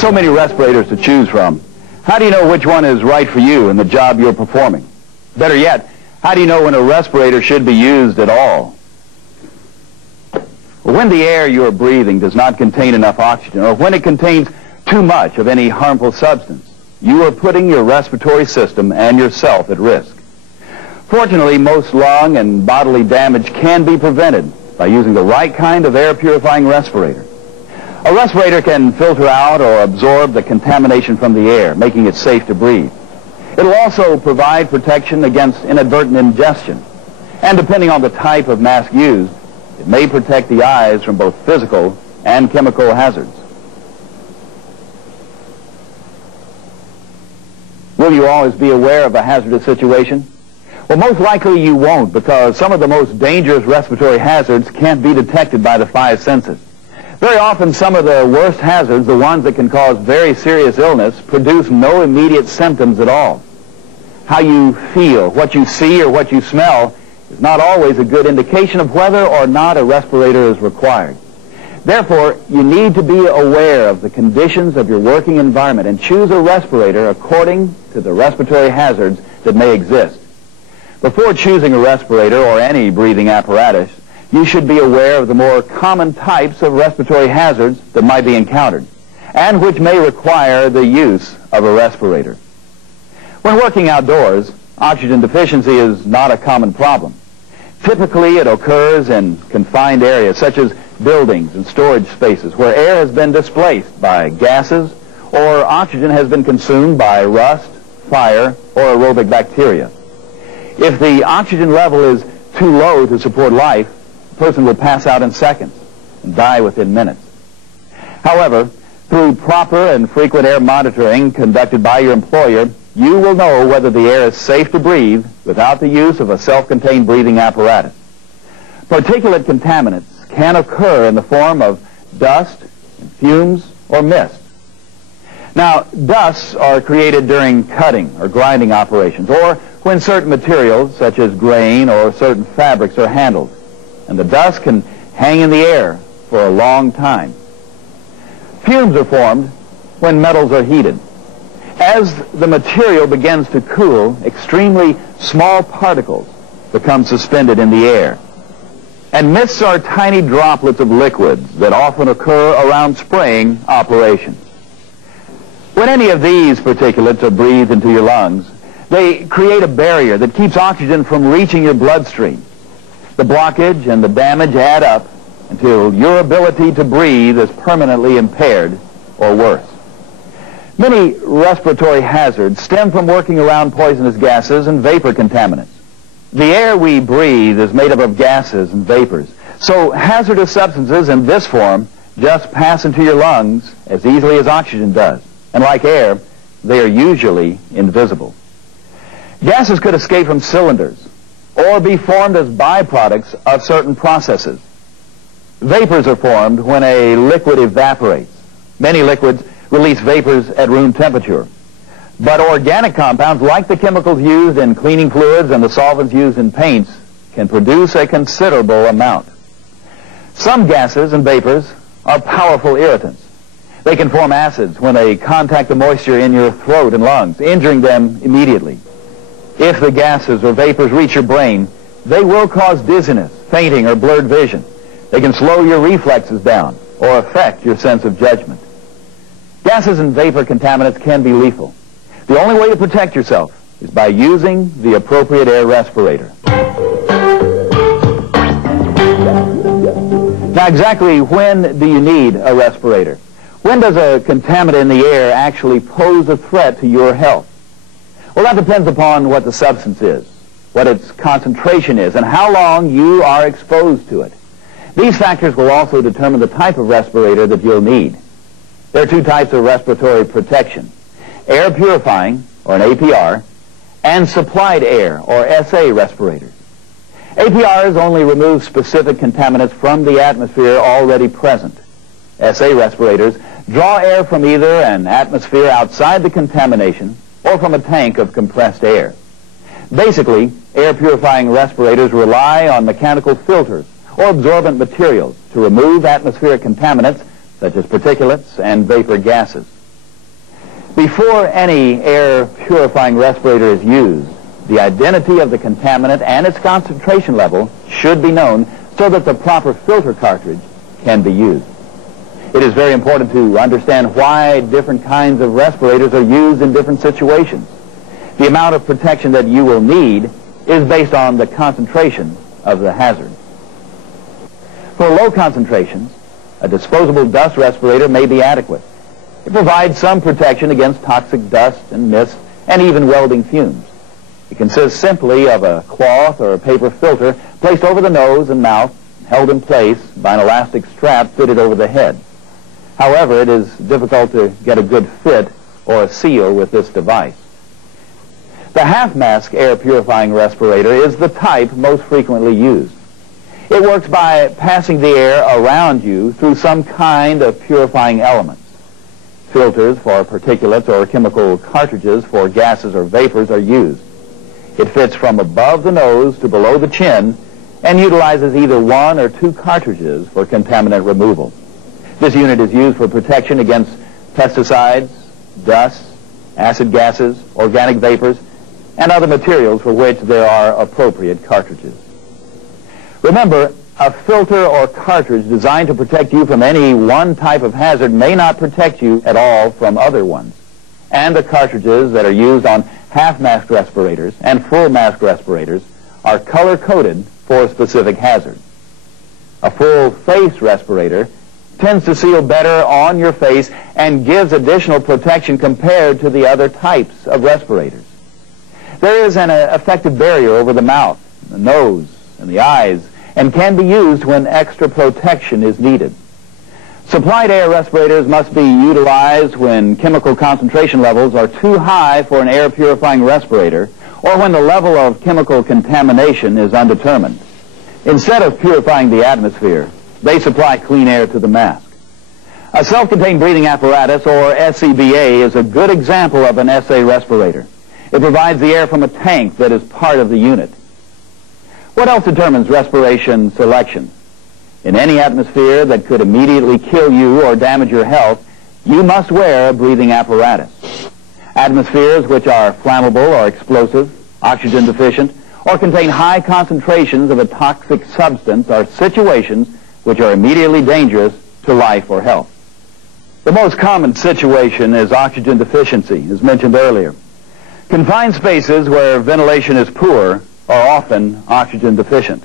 so many respirators to choose from, how do you know which one is right for you and the job you're performing? Better yet, how do you know when a respirator should be used at all? When the air you're breathing does not contain enough oxygen, or when it contains too much of any harmful substance, you are putting your respiratory system and yourself at risk. Fortunately, most lung and bodily damage can be prevented by using the right kind of air purifying respirator. A respirator can filter out or absorb the contamination from the air, making it safe to breathe. It will also provide protection against inadvertent ingestion. And depending on the type of mask used, it may protect the eyes from both physical and chemical hazards. Will you always be aware of a hazardous situation? Well, most likely you won't, because some of the most dangerous respiratory hazards can't be detected by the five senses. Very often, some of the worst hazards, the ones that can cause very serious illness, produce no immediate symptoms at all. How you feel, what you see, or what you smell is not always a good indication of whether or not a respirator is required. Therefore, you need to be aware of the conditions of your working environment and choose a respirator according to the respiratory hazards that may exist. Before choosing a respirator or any breathing apparatus, you should be aware of the more common types of respiratory hazards that might be encountered, and which may require the use of a respirator. When working outdoors, oxygen deficiency is not a common problem. Typically, it occurs in confined areas such as buildings and storage spaces where air has been displaced by gases or oxygen has been consumed by rust, fire, or aerobic bacteria. If the oxygen level is too low to support life, the person will pass out in seconds and die within minutes. However, through proper and frequent air monitoring conducted by your employer, you will know whether the air is safe to breathe without the use of a self-contained breathing apparatus. Particulate contaminants can occur in the form of dust, fumes, or mist. Now, dusts are created during cutting or grinding operations, or when certain materials, such as grain or certain fabrics, are handled, and the dust can hang in the air for a long time. Fumes are formed when metals are heated. As the material begins to cool, extremely small particles become suspended in the air. And mists are tiny droplets of liquids that often occur around spraying operations. When any of these particulates are breathed into your lungs, they create a barrier that keeps oxygen from reaching your bloodstream. The blockage and the damage add up until your ability to breathe is permanently impaired or worse. Many respiratory hazards stem from working around poisonous gases and vapor contaminants. The air we breathe is made up of gases and vapors, so hazardous substances in this form just pass into your lungs as easily as oxygen does. And like air, they are usually invisible. Gases could escape from cylinders or be formed as byproducts of certain processes. Vapors are formed when a liquid evaporates. Many liquids release vapors at room temperature. But organic compounds, like the chemicals used in cleaning fluids and the solvents used in paints, can produce a considerable amount. Some gases and vapors are powerful irritants. They can form acids when they contact the moisture in your throat and lungs, injuring them immediately. If the gases or vapors reach your brain, they will cause dizziness, fainting, or blurred vision. They can slow your reflexes down or affect your sense of judgment. Gases and vapor contaminants can be lethal. The only way to protect yourself is by using the appropriate air respirator. Now, exactly when do you need a respirator? When does a contaminant in the air actually pose a threat to your health? Well, that depends upon what the substance is, what its concentration is, and how long you are exposed to it. These factors will also determine the type of respirator that you'll need. There are two types of respiratory protection: air purifying, or an APR, and supplied air, or SA respirators. APRs only remove specific contaminants from the atmosphere already present. SA respirators draw air from either an atmosphere outside the contamination or from a tank of compressed air. Basically, air purifying respirators rely on mechanical filters or absorbent materials to remove atmospheric contaminants such as particulates and vapor gases. Before any air purifying respirator is used, the identity of the contaminant and its concentration level should be known so that the proper filter cartridge can be used. It is very important to understand why different kinds of respirators are used in different situations. The amount of protection that you will need is based on the concentration of the hazard. For low concentrations, a disposable dust respirator may be adequate. It provides some protection against toxic dust and mist and even welding fumes. It consists simply of a cloth or a paper filter placed over the nose and mouth, held in place by an elastic strap fitted over the head. However, it is difficult to get a good fit or a seal with this device. The half-mask air purifying respirator is the type most frequently used. It works by passing the air around you through some kind of purifying element. Filters for particulates or chemical cartridges for gases or vapors are used. It fits from above the nose to below the chin and utilizes either one or two cartridges for contaminant removal. This unit is used for protection against pesticides, dust, acid gases, organic vapors, and other materials for which there are appropriate cartridges. Remember, a filter or cartridge designed to protect you from any one type of hazard may not protect you at all from other ones. And the cartridges that are used on half-mask respirators and full-mask respirators are color-coded for a specific hazard. A full-face respirator tends to seal better on your face and gives additional protection compared to the other types of respirators. There is an effective barrier over the mouth, the nose, and the eyes, and can be used when extra protection is needed. Supplied air respirators must be utilized when chemical concentration levels are too high for an air purifying respirator or when the level of chemical contamination is undetermined. Instead of purifying the atmosphere, they supply clean air to the mask. A self-contained breathing apparatus, or SCBA, is a good example of an SA respirator. It provides the air from a tank that is part of the unit. What else determines respiration selection? In any atmosphere that could immediately kill you or damage your health, you must wear a breathing apparatus. Atmospheres which are flammable or explosive, oxygen deficient, or contain high concentrations of a toxic substance are situations which are immediately dangerous to life or health. The most common situation is oxygen deficiency, as mentioned earlier. Confined spaces where ventilation is poor are often oxygen deficient.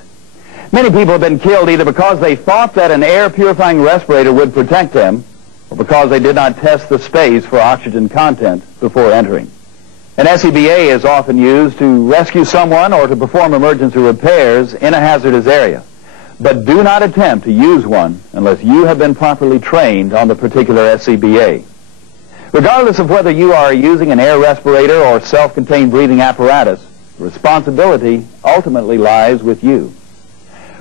Many people have been killed either because they thought that an air purifying respirator would protect them or because they did not test the space for oxygen content before entering. An SCBA is often used to rescue someone or to perform emergency repairs in a hazardous area. But do not attempt to use one unless you have been properly trained on the particular SCBA. Regardless of whether you are using an air respirator or self-contained breathing apparatus, responsibility ultimately lies with you.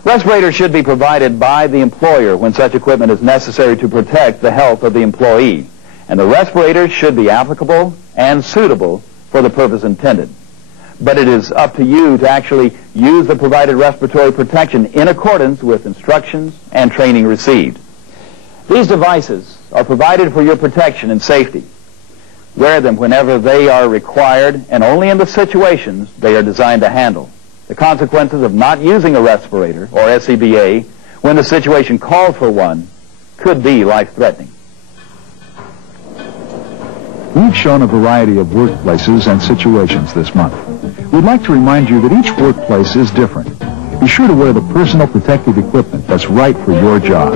Respirators should be provided by the employer when such equipment is necessary to protect the health of the employee, and the respirators should be applicable and suitable for the purpose intended. But it is up to you to actually use the provided respiratory protection in accordance with instructions and training received. These devices are provided for your protection and safety. Wear them whenever they are required and only in the situations they are designed to handle. The consequences of not using a respirator or SCBA when the situation called for one could be life-threatening. We've shown a variety of workplaces and situations this month. We'd like to remind you that each workplace is different. Be sure to wear the personal protective equipment that's right for your job.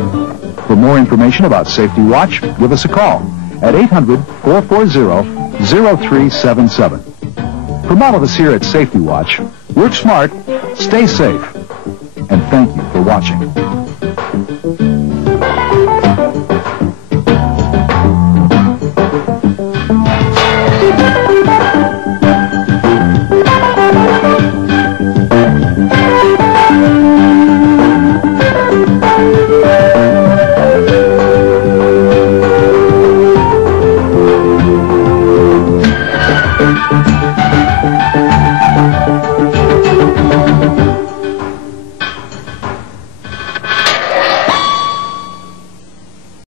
For more information about Safety Watch, give us a call at 800-440-0377. From all of us here at Safety Watch, work smart, stay safe, and thank you for watching.